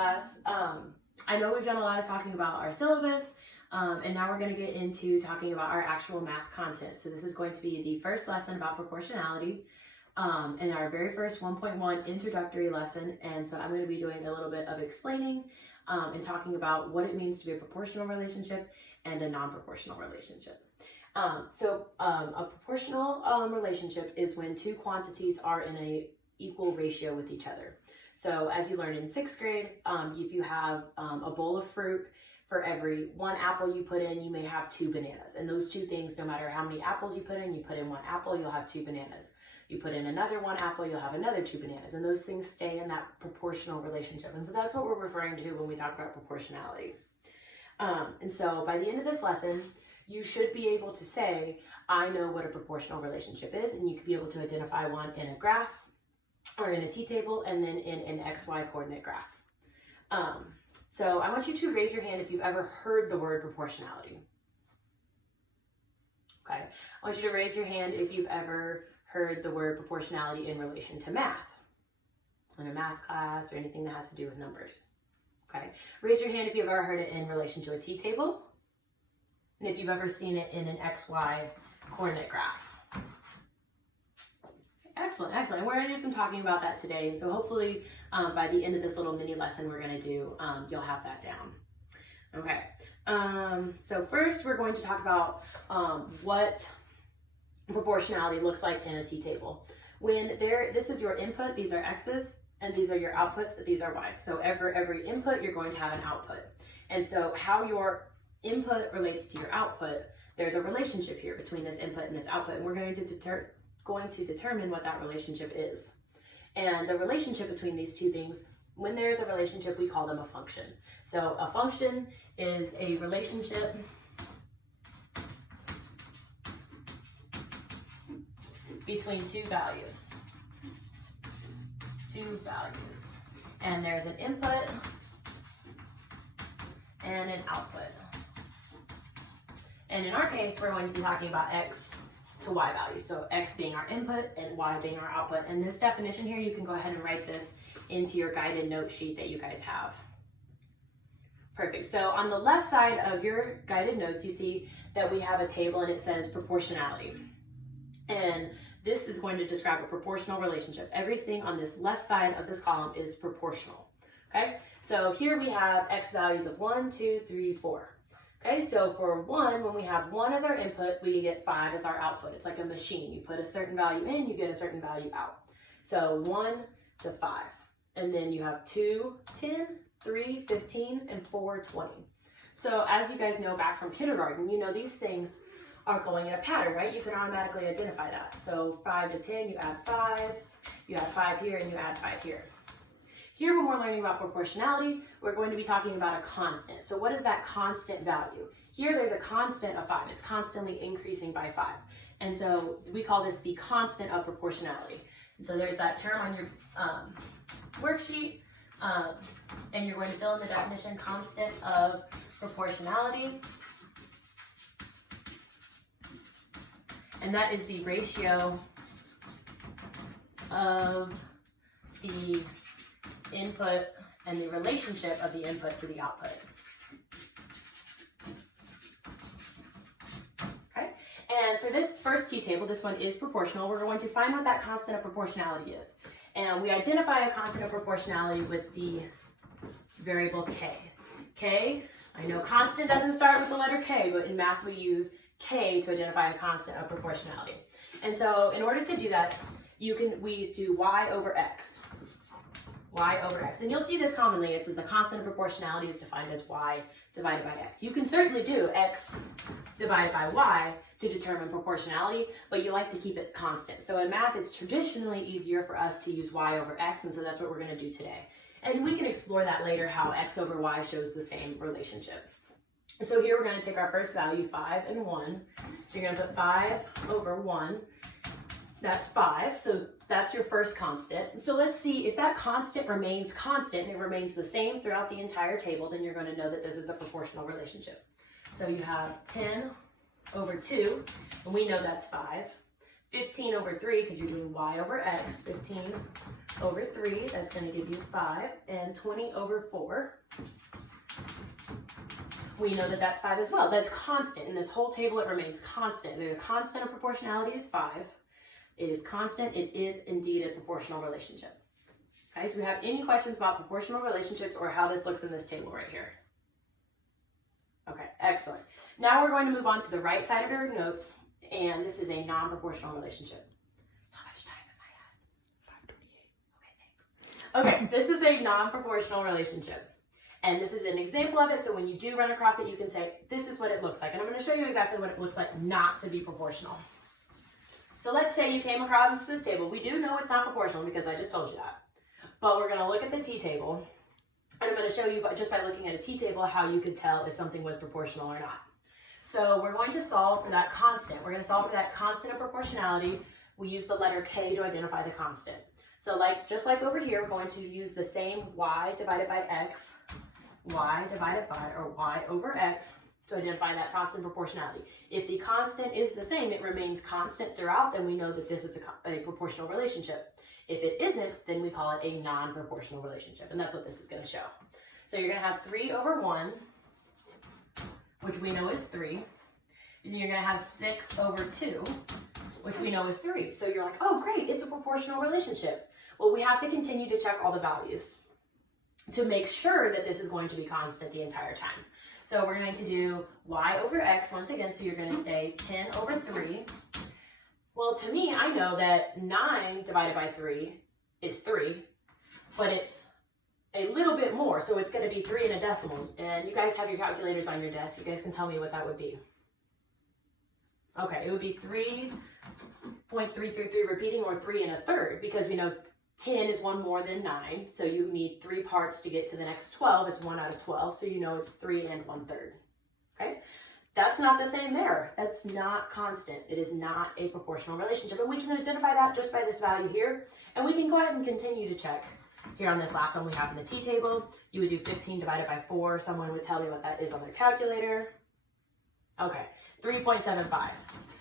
class. I know we've done a lot of talking about our syllabus, and now we're going to get into talking about our actual math content. So this is going to be the first lesson about proportionality, and our very first 1.1 introductory lesson. And so I'm going to be doing a little bit of explaining and talking about what it means to be a proportional relationship and a non-proportional relationship. A proportional relationship is when two quantities are in a equal ratio with each other. So as you learned in 6th grade, if you have a bowl of fruit, for every one apple you put in, you may have 2 bananas. And those two things, no matter how many apples you put in 1 apple, you'll have 2 bananas. You put in another 1 apple, you'll have another 2 bananas. And those things stay in that proportional relationship. And so that's what we're referring to when we talk about proportionality. And so by the end of this lesson, you should be able to say, I know what a proportional relationship is, and you could be able to identify one in a graph, or in a t-table, and then in an xy coordinate graph. So I want you to raise your hand if you've ever heard the word proportionality. Okay, I want you to raise your hand if you've ever heard the word proportionality in relation to math, in a math class or anything that has to do with numbers. Okay, raise your hand if you've ever heard it in relation to a t-table, and if you've ever seen it in an xy coordinate graph. Excellent, excellent. And we're going to do some talking about that today. And so hopefully by the end of this little mini lesson we're going to do, you'll have that down. Okay, so first we're going to talk about what proportionality looks like in a t-table. This is your input, these are x's, and these are your outputs, these are y's. So every input you're going to have an output. And so how your input relates to your output, there's a relationship here between this input and this output, and we're going to determine what that relationship is. And the relationship between these two things, when there's a relationship, we call them a function. So a function is a relationship between two values. And there's an input and an output. And in our case, we're going to be talking about x to y values. So x being our input and y being our output. And this definition here, you can go ahead and write this into your guided note sheet that you guys have. Perfect. So on the left side of your guided notes, you see that we have a table and it says proportionality. And this is going to describe a proportional relationship. Everything on this left side of this column is proportional. Okay, so here we have x values of 1, 2, 3, 4. Okay, so for 1, when we have 1 as our input, we get 5 as our output. It's like a machine. You put a certain value in, you get a certain value out. So 1 to 5. And then you have 2, 10, 3, 15, and 4, 20. So as you guys know back from kindergarten, you know these things are going in a pattern, right? You can automatically identify that. So 5 to 10, you add 5 here, and you add 5 here. Here, when we're learning about proportionality, we're going to be talking about a constant. So what is that constant value? Here, there's a constant of 5. It's constantly increasing by 5. And so we call this the constant of proportionality. And so there's that term on your worksheet, and you're going to fill in the definition, constant of proportionality. And that is the ratio of the input and the relationship of the input to the output. Okay, and for this first t-table, this one is proportional. We're going to find what that constant of proportionality is. And we identify a constant of proportionality with the variable k. K, I know constant doesn't start with the letter k, but in math we use k to identify a constant of proportionality. And so in order to do that, we do y over x. Y over x. And you'll see this commonly. It says the constant of proportionality is defined as y divided by x. You can certainly do x divided by y to determine proportionality, but you like to keep it constant. So in math, it's traditionally easier for us to use y over x, and so that's what we're going to do today. And we can explore that later, how x over y shows the same relationship. So here we're going to take our first value, 5 and 1. So you're going to put 5 over 1. That's 5, so that's your first constant. And so let's see if that constant remains constant and it remains the same throughout the entire table, then you're going to know that this is a proportional relationship. So you have 10 over 2, and we know that's 5. 15 over 3, because you're doing y over x, 15 over 3, that's going to give you 5, and 20 over 4, we know that that's 5 as well. That's constant. In this whole table, it remains constant. The constant of proportionality is 5. It is constant. It is indeed a proportional relationship. Okay, do we have any questions about proportional relationships or how this looks in this table right here? Okay, excellent. Now we're going to move on to the right side of your notes, and this is a non-proportional relationship. How much time am I at? 5:28. Okay, thanks. Okay, this is a non-proportional relationship. And this is an example of it, so when you do run across it, you can say, this is what it looks like. And I'm going to show you exactly what it looks like not to be proportional. So let's say you came across this table. We do know it's not proportional because I just told you that. But we're going to look at the t-table. And I'm going to show you, just by looking at a t-table, how you could tell if something was proportional or not. So we're going to solve for that constant. We're going to solve for that constant of proportionality. We use the letter k to identify the constant. So just like over here, we're going to use the same y divided by x, y divided by, or y over x, to identify that constant proportionality. If the constant is the same, it remains constant throughout, then we know that this is a proportional relationship. If it isn't, then we call it a non-proportional relationship, and that's what this is going to show. So you're going to have 3 over 1, which we know is 3, and you're going to have 6 over 2, which we know is 3. So you're like, oh great, it's a proportional relationship. Well, we have to continue to check all the values to make sure that this is going to be constant the entire time. So we're going to do y over x once again, so you're going to say 10 over 3. Well, to me, I know that 9 divided by 3 is 3, but it's a little bit more, so it's going to be 3 and a decimal. And you guys have your calculators on your desk. You guys can tell me what that would be. Okay, it would be 3.333 repeating, or 3 1/3, because we know 10 is 1 more than 9, so you need 3 parts to get to the next 12. It's 1 out of 12, so you know it's 3 1/3. Okay? That's not the same there. That's not constant. It is not a proportional relationship. And we can identify that just by this value here. And we can go ahead and continue to check. Here on this last one we have in the t-table, you would do 15 divided by 4. Someone would tell me what that is on their calculator. Okay, 3.75.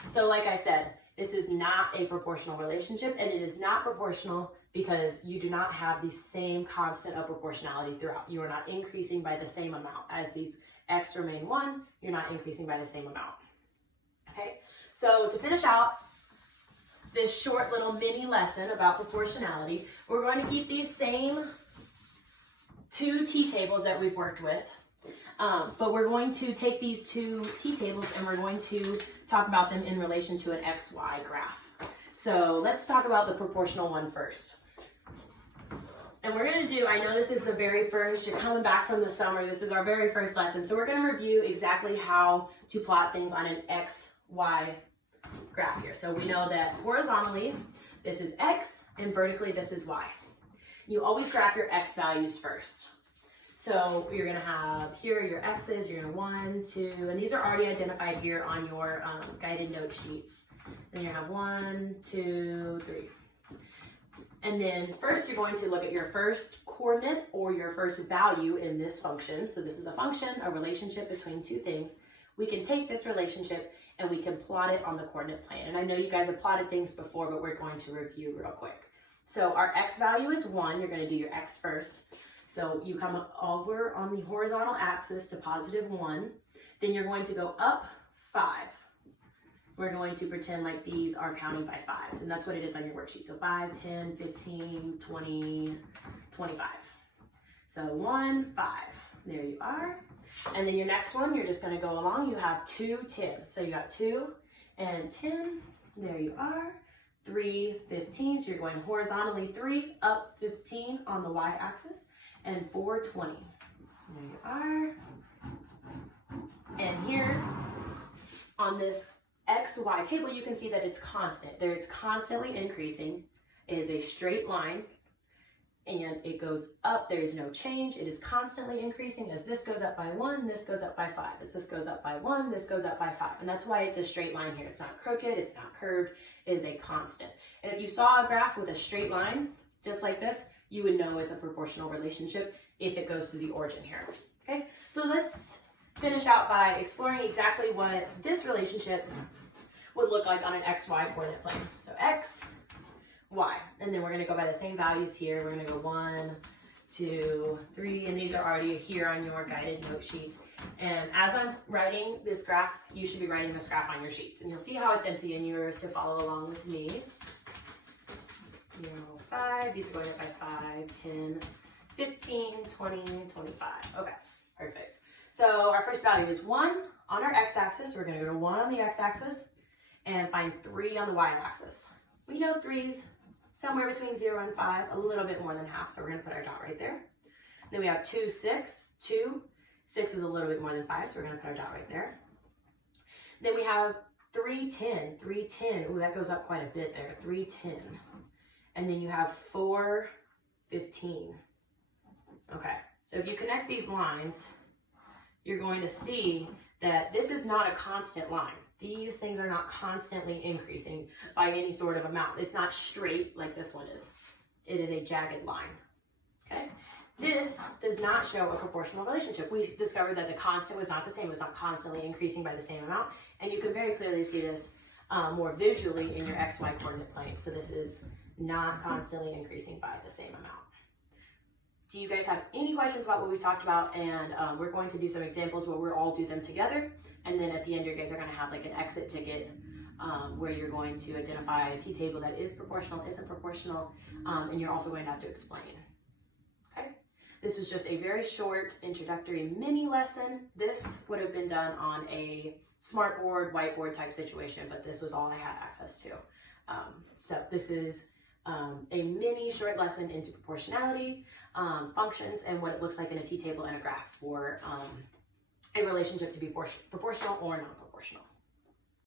So like I said, this is not a proportional relationship, and it is not proportional because you do not have the same constant of proportionality throughout. You are not increasing by the same amount. As these x remain 1, you're not increasing by the same amount. Okay, so to finish out this short little mini lesson about proportionality, we're going to keep these same 2 t-tables that we've worked with, but we're going to take these 2 t-tables and we're going to talk about them in relation to an xy graph. So let's talk about the proportional one first. And we're going to do, I know this is the very first, you're coming back from the summer, this is our very first lesson, so we're going to review exactly how to plot things on an xy graph here. So we know that horizontally, this is x, and vertically, this is y. You always graph your x values first. So you're going to have, here are your x's, you're going to 1, 2, and these are already identified here on your guided note sheets. Then you're going to have 1, 2, 3. And then first you're going to look at your first coordinate or your first value in this function. So this is a function, a relationship between 2 things. We can take this relationship and we can plot it on the coordinate plane. And I know you guys have plotted things before, but we're going to review real quick. So our x value is 1. You're going to do your x first. So you come over on the horizontal axis to positive 1. Then you're going to go up 5. We're going to pretend like these are counting by 5s, and that's what it is on your worksheet. So 5, 10, 15, 20, 25. So 1, 5. There you are. And then your next one, you're just going to go along. You have 2, 10. So you got 2 and 10. There you are. 3, 15. So you're going horizontally 3, up 15 on the y-axis, and 4, 20. There you are. And here on this XY table, you can see that it's constant. There, it's constantly increasing. It is a straight line, and it goes up. There is no change. It is constantly increasing. As this goes up by 1, this goes up by 5. As this goes up by 1, this goes up by 5. And that's why it's a straight line here. It's not crooked. It's not curved. It is a constant. And if you saw a graph with a straight line, just like this, you would know it's a proportional relationship if it goes through the origin here. Okay, so let's finish out by exploring exactly what this relationship would look like on an XY coordinate plane. So X, Y, and then we're going to go by the same values here. We're going to go 1, 2, 3, and these are already here on your guided note sheets. And as I'm writing this graph, you should be writing this graph on your sheets, and you'll see how it's empty in yours to follow along with me. 0, 5, these are going up by 5, 10, 15, 20, 25. Okay, perfect. So our first value is 1 on our x-axis. We're going to go to 1 on the x-axis and find 3 on the y-axis. We know 3's somewhere between 0 and 5, a little bit more than half, so we're going to put our dot right there. Then we have 2, 6, 2. 6 is a little bit more than 5, so we're going to put our dot right there. Then we have 3, 10, 3, 10. Ooh, that goes up quite a bit there, 3, 10. And then you have 4, 15. Okay, so if you connect these lines, you're going to see that this is not a constant line. These things are not constantly increasing by any sort of amount. It's not straight like this one is. It is a jagged line, okay? This does not show a proportional relationship. We discovered that the constant was not the same. It was not constantly increasing by the same amount. And you can very clearly see this more visually in your XY coordinate plane. So this is not constantly increasing by the same amount. Do you guys have any questions about what we talked about? And we're going to do some examples where we'll all do them together. And then at the end, you guys are going to have like an exit ticket where you're going to identify a t-table that is proportional, isn't proportional, and you're also going to have to explain. Okay? This was just a very short introductory mini lesson. This would have been done on a smartboard, whiteboard type situation, but this was all I had access to. So this is a mini short lesson into proportionality, functions, and what it looks like in a t-table and a graph for a relationship to be proportional or non-proportional.